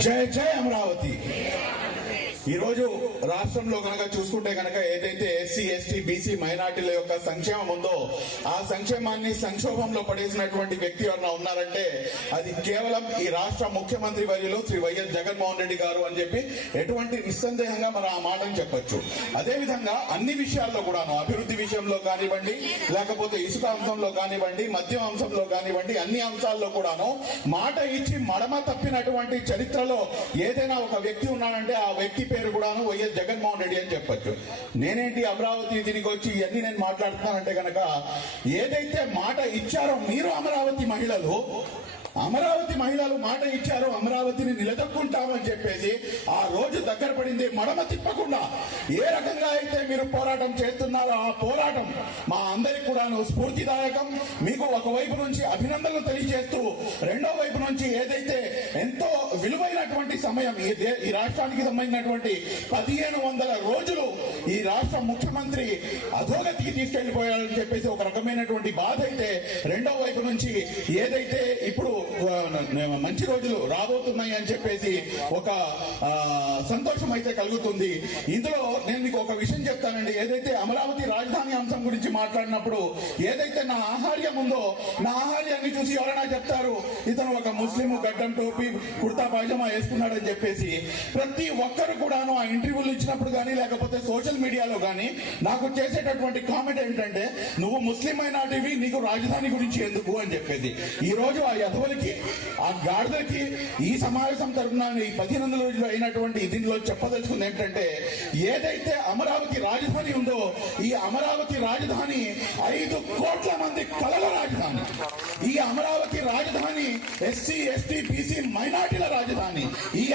జై జై అమరావతి ఈరోజు రాష్ట్రంలో కనుక చూసుకుంటే కనుక ఏదైతే ఎస్సీ ఎస్టీ బీసీ మైనార్టీల యొక్క సంక్షేమం ఉందో ఆ సంక్షేమాన్ని సంక్షోభంలో పడేసినటువంటి వ్యక్తి ఎవరైనా ఉన్నారంటే అది కేవలం ఈ రాష్ట్ర ముఖ్యమంత్రి వర్యులు శ్రీ వైఎస్ జగన్మోహన్ రెడ్డి గారు అని చెప్పి ఎటువంటి నిస్సందేహంగా మనం ఆ మాటను చెప్పొచ్చు. అదే విధంగా అన్ని విషయాల్లో కూడాను అభివృద్ధి విషయంలో కానివ్వండి లేకపోతే ఇసుక అంశంలో కానివ్వండి మద్యం అంశంలో కానివ్వండి అన్ని అంశాల్లో కూడాను మాట ఇచ్చి మడమ తప్పినటువంటి చరిత్రలో ఏదైనా ఒక వ్యక్తి ఉన్నాడంటే ఆ వ్యక్తి పేరు కూడాను వైఎస్ జగన్మోహన్ రెడ్డి అని చెప్పొచ్చు. నేనేంటి అమరావతి దీనికి వచ్చి ఇవన్నీ నేను మాట్లాడుతున్నానంటే కనుక ఏదైతే మాట ఇచ్చారో మీరు అమరావతి మహిళలు అమరావతి మహిళలు మాట ఇచ్చారో అమరావతిని నిలదొక్కుంటామని చెప్పేసి ఆ రోజు దగ్గర పడింది మడమ తిప్పకుండా. ఏ రకంగా అయితే మీరు పోరాటం చేస్తున్నారో ఆ పోరాటం మా అందరికి కూడాను స్ఫూర్తిదాయకం. మీకు ఒకవైపు నుంచి అభినందనలు తెలియజేస్తూ రెండో వైపు నుంచి ఏదైతే ఎంతో విలువైనటువంటి సమయం ఈ ఈ రాష్ట్రానికి సంబంధించినటువంటి పదిహేను వందల రోజులు ఈ రాష్ట్ర ముఖ్యమంత్రి అధోగతికి తీసుకెళ్ళిపోయాడని చెప్పేసి ఒక రకమైనటువంటి బాధ అయితే రెండో వైపు నుంచి ఏదైతే ఇప్పుడు మంచి రోజులు రాబోతున్నాయి అని చెప్పేసి ఒక సంతోషం అయితే కలుగుతుంది. ఇందులో నేను మీకు ఒక విషయం చెప్తానండి. ఏదైతే అమరావతి రాజధాని అంశం గురించి మాట్లాడినప్పుడు ఏదైతే నా ఆహార్యం ఉందో నా ఆహార్యాన్ని చూసి ఎవరైనా చెప్తారు ఇతను ఒక ముస్లిం గడ్డం టోపీ కుర్తా పాయజమా వేసుకున్నాడని చెప్పేసి. ప్రతి ఒక్కరు కూడాను ఆ ఇంటర్వ్యూలు ఇచ్చినప్పుడు కానీ లేకపోతే సోషల్ మీడియాలో కానీ నాకు చేసేటటువంటి కామెంట్ ఏంటంటే నువ్వు ముస్లిం అయినాటివి నీకు రాజధాని గురించి ఎందుకు? అని చెప్పేసి. ఈ రోజు ఆ యధవులకి ఆ గాడిదలకి ఈ సమావేశం తరఫున ఈ పదిహేను రోజులు అయినటువంటి దీనిలో చెప్పదలుచుకుంది ఏంటంటే ఏదైతే అమరావతి రాజధాని ఉందో ఈ అమరావతి రాజధాని ఐదు కోట్ల మంది కళల రాజధాని. ఈ అమరావతి రాజధాని ఎస్సీ ఎస్టీ బీసీ మైనార్టీల రాజధాని. ఈ రాజధాని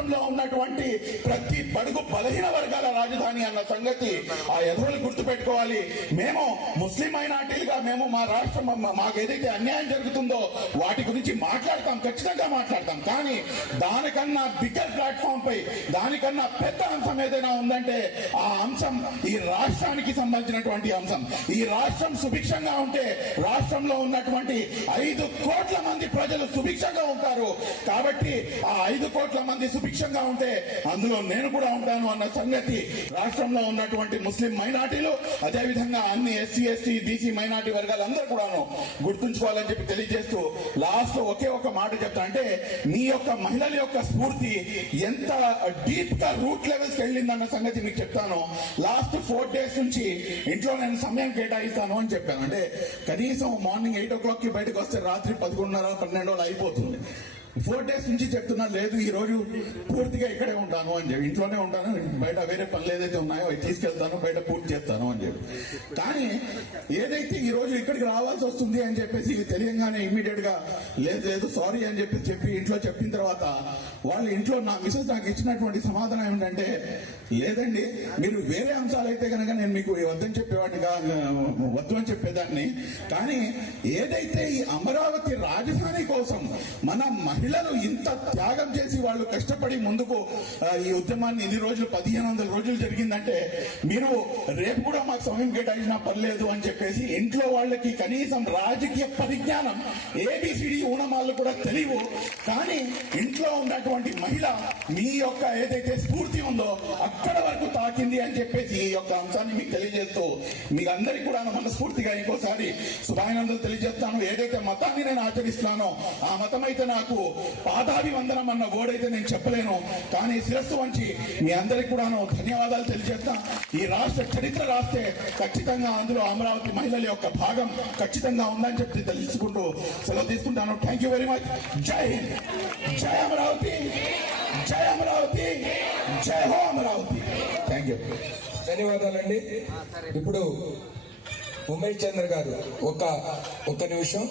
రాష్ట్రంలో ఉన్నటువంటి ప్రతి బడుగు బలహీన వర్గాల రాజధాని అన్న సంగతి ఆ ఎదురులు గుర్తుపెట్టుకోవాలి. మేము ముస్లిం మైనార్టీలుగా మేము మా రాష్ట్రం మాకు ఏదైతే అన్యాయం జరుగుతుందో వాటి గురించి మాట్లాడతాం ఖచ్చితంగా మాట్లాడతాం. కానీ దానికన్నా బిగ్గర్ ప్లాట్ఫామ్ పై దానికన్నా పెద్ద అంశం ఏదైనా ఉందంటే ఆ అంశం ఈ రాష్ట్రానికి సంబంధించినటువంటి అంశం. ఈ రాష్ట్రం సుభిక్షంగా ఉంటే రాష్ట్రంలో ఉన్నటువంటి ఐదు కోట్ల మంది ప్రజలు ఉంటారు. కాబట్టి ఆ ఐదు కోట్ల మంది సుభిక్షంగా ఉంటే అందులో నేను కూడా ఉంటాను అన్న సంగతి రాష్ట్రంలో ఉన్నటువంటి ముస్లిం మైనార్టీలు అదేవిధంగా అన్ని ఎస్సీ ఎస్టీ బీసీ మైనార్టీ వర్గాలు అందరూ కూడాను గుర్తుంచుకోవాలని చెప్పి తెలియజేస్తూ లాస్ట్ ఒకే ఒక మాట చెప్తా అంటే మీ యొక్క మహిళల యొక్క స్ఫూర్తి ఎంత డీప్గా రూట్ లెవెల్స్ వెళ్ళిందన్న సంగతి మీకు చెప్తాను. లాస్ట్ ఫోర్ డేస్ నుంచి ఇంట్లో నేను సమయం కేటాయిస్తాను అని చెప్పాను. అంటే కనీసం మార్నింగ్ ఎయిట్ ఓ క్లాక్కి బయటకు వస్తే రాత్రి పదకొండున్నర పన్నెండు అయిపోతుంది. ఫోర్ డేస్ నుంచి చెప్తున్నా లేదు ఈ రోజు పూర్తిగా ఇక్కడే ఉంటాను అని చెప్పి. ఇంట్లోనే ఉంటాను బయట వేరే పనులు ఏదైతే ఉన్నాయో అవి తీసుకెళ్తాను బయట పూర్తి చేస్తాను అని చెప్పి. కానీ ఏదైతే ఈ రోజు ఇక్కడికి రావాల్సి వస్తుంది అని చెప్పేసి తెలియంగానే ఇమ్మీడియట్గా లేదు లేదు సారీ అని చెప్పి చెప్పి ఇంట్లో చెప్పిన తర్వాత వాళ్ళ ఇంట్లో నా మిసెస్ నాకు ఇచ్చినటువంటి సమాధానం ఏమిటంటే లేదండి మీరు వేరే అంశాలు అయితే కనుక నేను మీకు వద్దని చెప్పేవాడిని వద్దు అని చెప్పేదాన్ని. కానీ ఏదైతే ఈ అమరావతి రాజధాని మహిళలు ఇంత త్యాగం చేసి వాళ్ళు కష్టపడి ముందుకు ఈ ఉద్యమాన్ని ఇన్ని రోజులు పదిహేను వందల రోజులు జరిగిందంటే మీరు రేపు కూడా మాకు సమయం కేటాయించినా పర్లేదు అని చెప్పేసి ఇంట్లో వాళ్ళకి కనీసం రాజకీయ పరిజ్ఞానం ఏబిసిడి ఊనమాలు కూడా తెలియవు. కానీ ఇంట్లో ఉన్నటువంటి మహిళ మీ యొక్క ఏదైతే స్ఫూర్తి ఉందో అక్కడ వరకు తాకింది అని చెప్పేసి ఈ యొక్క అంశాన్ని మీకు తెలియజేస్తూ మీకు అందరికీ కూడా మనస్ఫూర్తిగా ఇంకోసారి శుభానందలు తెలియజేస్తాను. ఏదైతే మతాన్ని నేను ఆచరిస్తున్నానో ఆ మతం అయితే నాకు పాదాభివందనం అన్న అయితే నేను చెప్పలేను. కానీ శిరస్సు వంచి మీ అందరికి కూడాను ధన్యవాదాలు తెలియజేస్తా. ఈ రాష్ట్ర చరిత్ర రాస్తే ఖచ్చితంగా అందులో అమరావతి మహిళల యొక్క భాగం ఖచ్చితంగా ఉందని చెప్పి తెలుసుకుంటూ సెలవు తీసుకుంటాను. థ్యాంక్ యూ వెరీ మచ్ జై హింద్. జై అమరావతి. జై అమరావతి. జై హో అమరావతి. థ్యాంక్ యూ ధన్యవాదాలండి. ఇప్పుడు ఉమేష్ చంద్ర గారు ఒక ఒక్క నిమిషం.